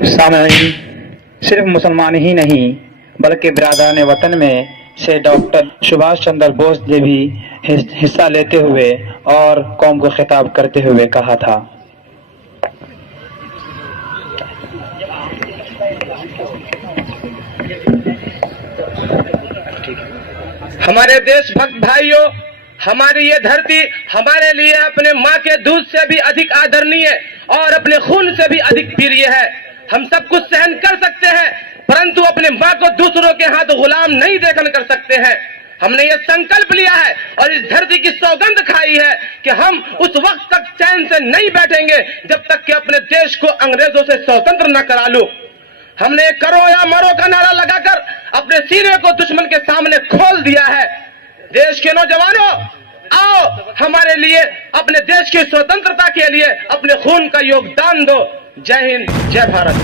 सामईन, सिर्फ मुसलमान ही नहीं बल्कि बिरादरान वतन में से डॉक्टर सुभाष चंद्र बोस ने भी हिस्सा लेते हुए और कौम को खिताब करते हुए कहा था। हमारे देशभक्त भाइयों, हमारी ये धरती हमारे लिए अपने माँ के दूध से भी अधिक आदरणीय और अपने खून से भी अधिक प्रिय है। हम सब कुछ सहन कर सकते हैं, परंतु अपने माँ को दूसरों के हाथ गुलाम नहीं देखकर कर सकते हैं। हमने ये संकल्प लिया है और इस धरती की सौगंध खाई है कि हम उस वक्त तक चैन से नहीं बैठेंगे जब तक कि अपने देश को अंग्रेजों से स्वतंत्र न करा लूं। हमने करो या मरो का नारा लगाकर अपने सीने को दुश्मन के सामने खोल दिया है। देश के नौजवानों, आओ हमारे लिए, अपने देश की स्वतंत्रता के लिए अपने खून का योगदान दो। जय हिंद, जय भारत।